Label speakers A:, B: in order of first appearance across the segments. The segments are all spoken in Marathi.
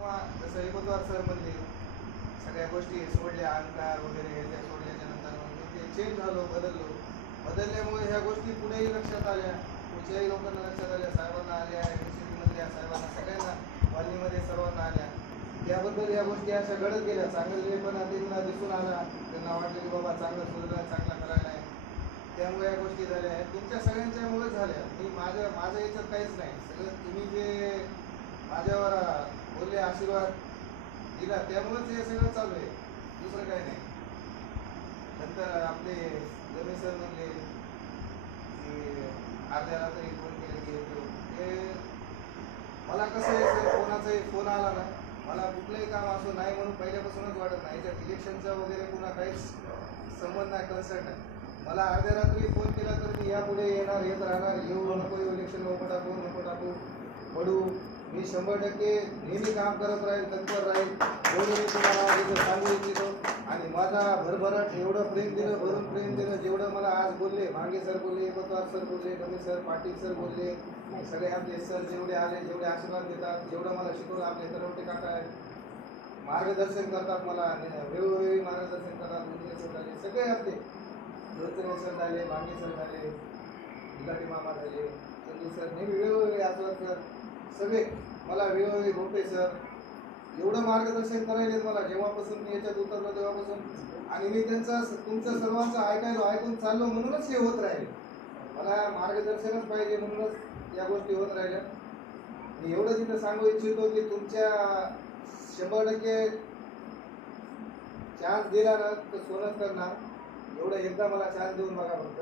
A: किंवा जसं एकत्वार सर म्हणले सगळ्या गोष्टी सोडल्या अहंकार वगैरे हे त्या सोडल्याच्या नंतर मग मी ते चेंज झालो बदललो. बदलल्यामुळे ह्या गोष्टी पुढेही लक्षात आल्या. कुठल्याही लोकांना लक्षात आल्या. साहेबांना आल्या मधल्या साहेबांना सगळ्यांना कॉलनीमध्ये सर्वांना आल्या. त्याबद्दल या गोष्टी अशा घडत गेल्या. चांगले पण त्यांना दिसून आला. त्यांना वाटलं की बाबा चांगलं सुधारला चांगला करायला आहे. त्यामुळे या गोष्टी झाल्या. आहेत तुमच्या सगळ्यांच्यामुळे झाल्या. मी माझ्या माझ्या याच्यात काहीच नाही. सगळं तुम्ही जे माझ्यावर बोलले आशीर्वाद. दिला. त्यामुळेच हे सगळं चालू आहे. दुसरं काही नाही. नंतर आपले रमेश सर म्हणले की अर्ध्या रात्री फोन केले की येतो. ते मला कसं आहे सर कोणाचाही फोन आला ना मला कुठलंही काम असो नाही म्हणून पहिल्यापासूनच वाटत नाही. याच्यात इलेक्शनचा वगैरे पुन्हा काहीच संबंध नाही कन्सर्ट नाही. मला अर्ध्या रात्री फोन केला तर मी यापुढे येणार येत राहणार. येऊ नको येऊ. इलेक्शन नको टाकू नको टाकू. मी शंभर टक्के नेहमी काम करत राहील तत्पर राहील. एवढं मी तुम्हाला इथं सांगू इच्छितो. आणि माझा भरभराट एवढं प्रेम दिलं भरून प्रेम दिलं जेवढं मला आज बोलले भांगे सर बोलले एकत्वार सर बोलले गमे सर पाटील सर बोलले सगळे आपले सर जेवढे आले जेवढे आशीर्वाद देतात जेवढं मला शिकवलं आपले तरवटे काका मार्गदर्शन करतात मला आणि वेळोवेळी मार्गदर्शन करतात मुंजे सर झाले सगळे आपले. धोत्रे सर झाले भांगे सर झाले गुलाटी मामा झाले संजू सर नेहमी वेळोवेळी आशीर्वाद सर सगळे मला वेळोवेळी भोपे सर एवढं मार्गदर्शन करायले मला जेव्हापासून मी याच्यात उतरलो तेव्हापासून. आणि मी त्यांचा तुमचं सर्वांचं ऐकायलो ऐकून चाललो म्हणूनच हे होत राहील. मला मार्गदर्शनच पाहिजे म्हणूनच या गोष्टी होत राहिल्या. मी एवढं तिथं सांगू इच्छितो की तुमच्या शंभर टक्के चान्स दिला ना तर सोनच करणार. एवढं एकदा मला चान्स देऊन बघा फक्त.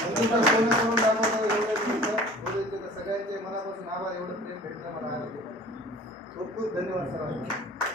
A: सोनं करून दाखवतो एवढं मी इथं बोलू इच्छितो. सगळ्यांचे मनापासून आभार एवढं प्रेम भेटलं मला आज. खूप खूप धन्यवाद सर